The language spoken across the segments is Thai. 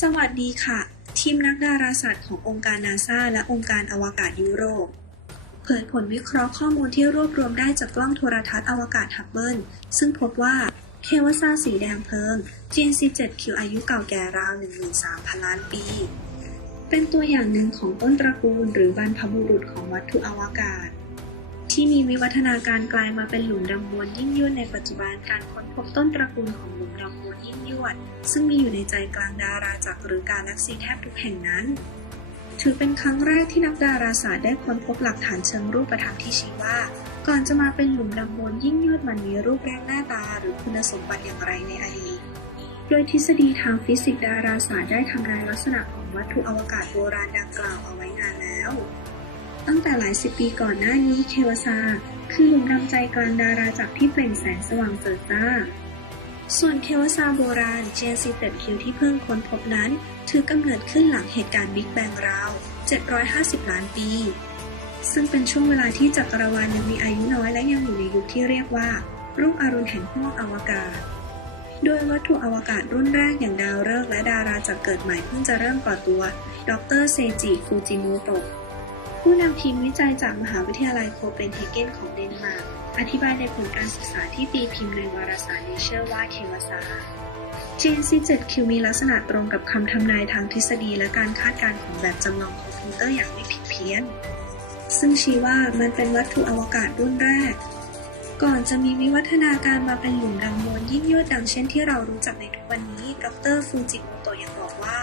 สวัสดีค่ะ ทีมนักดาราศาสตร์ขององค์การนาซาและองค์การอวกาศยุโรป เผยผลวิเคราะห์ข้อมูลที่รวบรวมได้จากกล้องโทรทัศน์อวกาศฮับเบิลซึ่งพบว่าเควซาสีแดงเพลิง GN17Q อายุเก่าแก่ราว 13,000 ล้านปี เป็นตัวอย่างหนึ่งของต้นตระกูลหรือบรรพบุรุษของวัตถุอวกาศ ที่มีวิวัฒนาการกลายมาเป็นหลุมดำมวลยิ่งยวดในปัจจุบันการค้นพบต้นตระกูลของหลุมดำมวลยิ่งยวดซึ่งมีอยู่ในใจกลางดาราจักรหรือกาแล็กซีแทบทุกแห่งนั้น ถือเป็นครั้งแรกที่นักดาราศาสตร์ได้ค้นพบหลักฐานเชิงรูปธรรมที่ชี้ว่า ก่อนจะมาเป็นหลุมดำมวลยิ่งยวดมันมีรูปร่างหน้าตาหรือคุณสมบัติอย่างไรในอดีตโดยทฤษฎีทางฟิสิกส์ดาราศาสตร์ได้ทำนายลักษณะของวัตถุอวกาศโบราณดังกล่าวเอาไว้นานแล้ว ตั้งแต่หลายสิบปีก่อนหน้านี้เควซา คือหลุมดำใจกลางดาราจักรที่เปล่งแสงสว่างเจิดจ้า ส่วนเควซาโบราณ JC7Q ที่เพิ่งค้นพบนั้น ถือกำเนิดขึ้นหลังเหตุการณ์บิ๊กแบงราว 750 ล้านปี ซึ่งเป็นช่วงเวลาที่จักรวาลยังมีอายุน้อยและยังอยู่ในยุคที่เรียกว่า รุ่งอรุณแห่งห้วงอวกาศโดยวัตถุอวกาศรุ่นแรกอย่างดาวฤกษ์และดาราจักรเกิดใหม่เพิ่งจะเริ่มก่อตัว ดรเซจิ ฟูจิโมโตะ ผู้นำทีมวิจัยจากมหาวิทยาลัยโคเปนเฮเกนของเดนมาร์กอธิบายในผลการศึกษาที่ตีพิมพ์ในวารสารเนเชอร์ว่าเควซา GNC7Q มีลักษณะตรงกับคำทำนายทางทฤษฎีและการคาดการณ์ของแบบจำลองคอมพิวเตอร์อย่างไม่ผิดเพี้ยน ซึ่งชี้ว่ามันเป็นวัตถุอวกาศรุ่นแรก ก่อนจะมีวิวัฒนาการมาเป็นหลุมดำมวลยิ่งยวดดังเช่นที่เรารู้จักในทุกวันนี้ ดรฟูจิโมโตะยังบอกว่า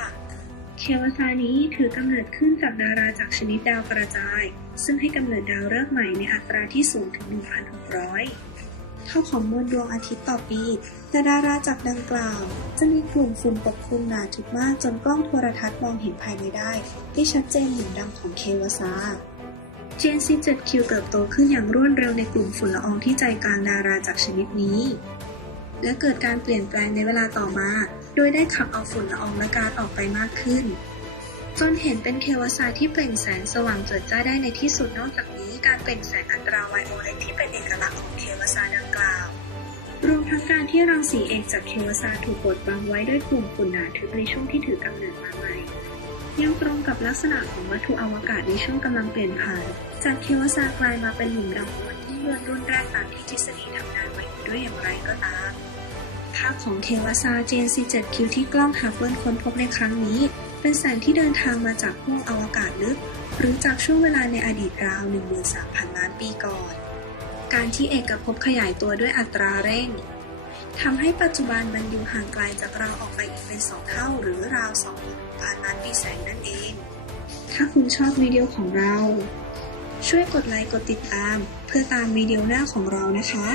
เควซานี้ถือกำเนิดขึ้นจากดาราจากชนิดดาวกระจาย ซึ่งให้กำเนิดดาวฤกษ์ใหม่ในอัตราที่สูงถึง 1,600 เท่าของมวลดวงอาทิตย์ต่อปี แต่ดาราจากดังกล่าว จะมีกลุ่มฝุ่นปกคลุมหนาทึบมากจนกล้องโทรทัศน์มองเห็นภายในได้ที่ชัดเจนเหมือนดังของเควซา GN17Q เติบโตขึ้นอย่างรวดเร็วในกลุ่มฝุ่นละอองที่ใจกลางดาราจากชนิดนี้ และเกิดการเปลี่ยนแปลงในเวลาต่อมา โดยได้ขับเอาฝุ่นละอองและก๊าซออกไปมากขึ้น จนเห็นเป็นเควซาที่เปล่งแสงสว่างเจิดจ้าได้ในที่สุดนอกจากนี้ การเปล่งแสงอัตราไวโอเลตที่เป็นเอกลักษณ์ของเควซาดังกล่าวรวมทั้งการที่รังสีเอกจากเควซาถูกบดบังไว้ด้วยกลุ่มฝุ่นหนาทึบในช่วงที่ถือกำเนิดมาใหม่ยังตรงกับลักษณะของวัตถุอวกาศในช่วงกำลังเปลี่ยนผ่าน จากเควซากลายมาเป็นหลุมดำมวลที่ยวนรุ่นแรกตามที่ทฤษฎีทำนายไว้ด้วยอย่างไรก็ตาม ภาพของเทวซา JN17Q ที่กล้องฮับเบิลค้นพบในครั้งนี้ เป็นแสงที่เดินทางมาจากห้วงอวกาศลึก หรือจากช่วงเวลาในอดีตราว 13,000 ล้านปีก่อน การที่เอกภพขยายตัวด้วยอัตราเร่งทำให้ปัจจุบันมันอยู่ห่างไกลจากเราออกไปอีกเป็น 2 เท่าหรือราว2,000 ล้านปีแสงนั่นเอง ถ้าคุณชอบวิดีโอของเรา ช่วยกดไลค์กดติดตาม เพื่อตามวิดีโอหน้าของเรานะคะ